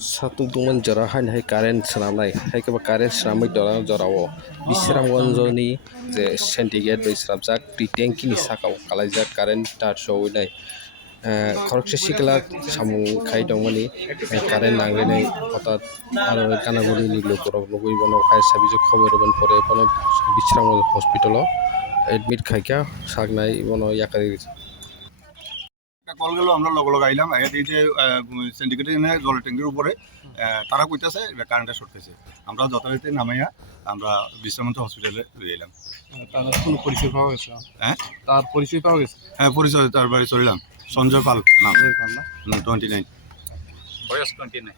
Satu tuman jara hai karen senamai hai ke karen senamai dorang jorao Bishramganj ni je syndicate bai srabjak tanki ni sakao kalaijak karen tar showinai khorok sikla samung khai dongmani karen nangwi hotat aro ganaguni ni lokorok logoi bono khai sabije khobor ban pore bono Bishramganj hospital o admit khaika saknai bono yakari call গেল আমরা log log আইলাম এই যে সিন্ডিকেটের জলের ট্যাঙ্কির উপরে তারা কইতাছে কারেন্টটা শর্ট খাইছে আমরা যথারীতি নামাইয়া আমরা বিশ্রামন্ত হসপিটালে নিয়ে এলাম। তার কোনো পরিচয় পাওয়া গেছে? হ্যাঁ, তার পরিচয় পাওয়া গেছে? হ্যাঁ পরিচয়, তার বাড়ি চলিলাম সঞ্জয় পাল নাম, 29 বয়স 29।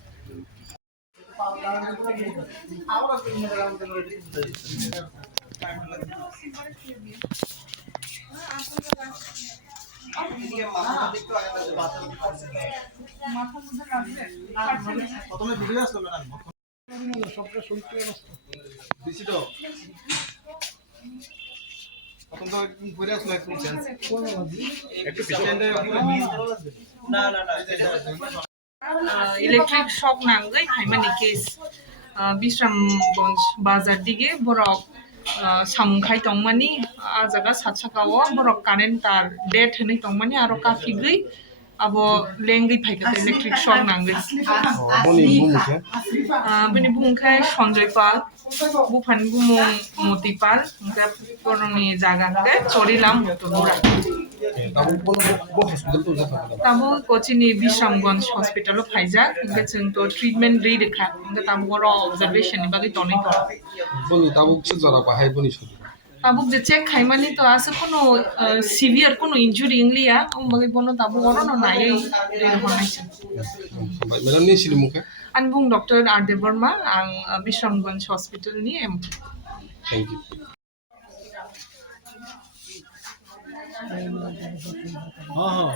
প্রথমে ভিডিও আসলো ম্যাডাম সবটা শুনতে দিছি তো প্রথম তো ঘুরে আসলো একটু চান্স একটু পেশেন্টে না না না ইলেকট্রিক শক নাঙ্গই ফাইমানি case Bishramganj Bazar dige borok samwng khai tongmani a jaga satsakao borok current tar dead hini tongmani aro kafigui abo lengui phaikate electric shock nangui bini bungkhai sanjoy pal bufani bumung moti pal engka poroni jaga ke chorilam tobura tabu kochini Bishramganj hospital o phaijak engka chung to treatment rei rekha engka tabu oro observation ni bagi tonai to boni tabuk se jara bahai boni sudi tabuk je check khaimani to ase kono severe kono injury inglia bagi bono tabu oro no nai honai madam ni sili mukhe an bung Dr. R.D. Verma ang Bishramganj hospital ni em. thank you হ্যাঁ